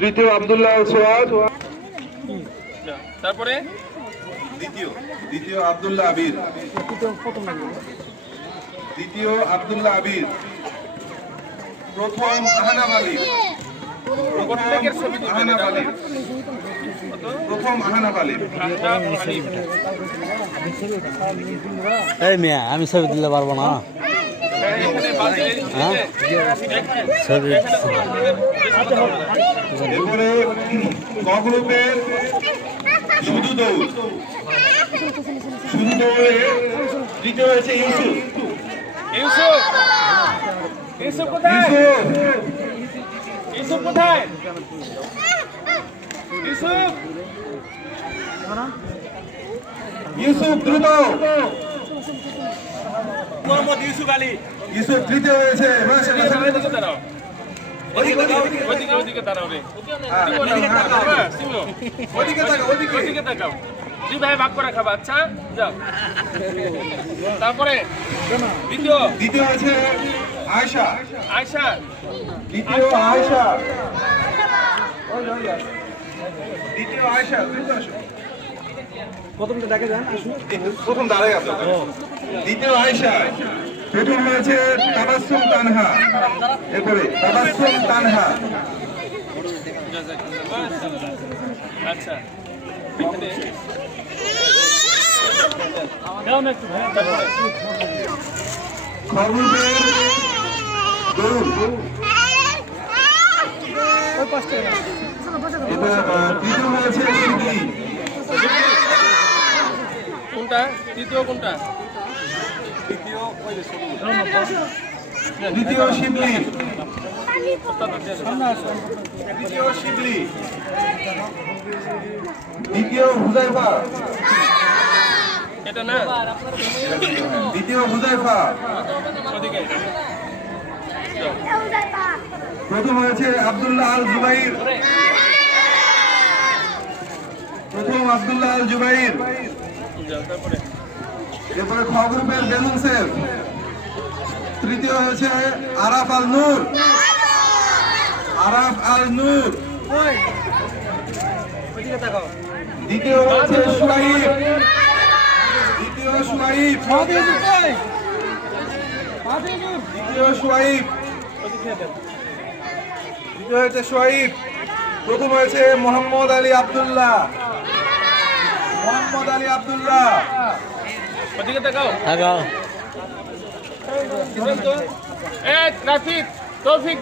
তৃতীয় আব্দুল্লাহ সোয়াদ, তারপরে দ্বিতীয় আব্দুল্লাহ আবির, দ্বিতীয় আব্দুল্লাহ আবির, প্রথম আহনাব আলী, প্রত্যেকের ছবি আহনাব আলী, প্রথম আহনাব আলী। এই মিয়া আমি ছবি দিতে পারবো না। এরপরে ক গ্রুপের শুধু দৌড়, শুধু দৌড়ে তৃতীয় হয়েছে ইউসুফ। ইউসুফ ইউসুফ কোথায়? ইউসুফ কোথায়? ইউসুফ ইউসুফ দ্রুত, মোহাম্মদ ইউসুফ আলী। ইউসুফ তৃতীয় হয়েছে। ওইদিকে দাঁড়াও, ওইদিকে দাঁড়াও রে, ওইদিকে তাকাও। দুই ভাই ভাগ করে খাবা। আচ্ছা যাও। তারপরে দ্বিতীয় হয়েছে আয়েশা, আয়শা, দ্বিতীয় আয়েশা, দ্বিতীয় আয়েশা, দ্রুত আসো। প্রথমটা দেখে যান। প্রথম দাঁড়ায় আছে। দ্বিতীয় আয়েশা, প্রথম হয়েছে তাবাসসুম তানহা, এরপরে তাবাসসুম তানহা। আচ্ছা খবরের দৌড়, তৃতীয় হয়েছে শিবলি, কোনটা? তৃতীয় কোনটা? দ্বিতীয় শিবলি, দ্বিতীয় শিবলি, দ্বিতীয় হুযায়ফা, এটা না, দ্বিতীয় হুযায়ফা, ওদিকে প্রথম হয়েছে আব্দুল্লাহ আল জুবাইর, প্রথম আব্দুল্লাহ আল জুবাইর। যাও। তারপরে এরপরে খ গ্রুপের বেলুন সেফ, তৃতীয় হয়েছে আরাফ আল নূর, আরাফ আল নূর। দ্বিতীয় হয়েছে সুহাইব, দ্বিতীয় সুহাইব, দ্বিতীয় সুহাইব, দ্বিতীয় হয়েছে সুহাইব। প্রথম হয়েছে মোহাম্মদ আলী আব্দুল্লাহ, মোহাম্মদ আলী আব্দুল্লাহ। ওদিকে তাকাও। তাকাও। রাফিক তৌফিক।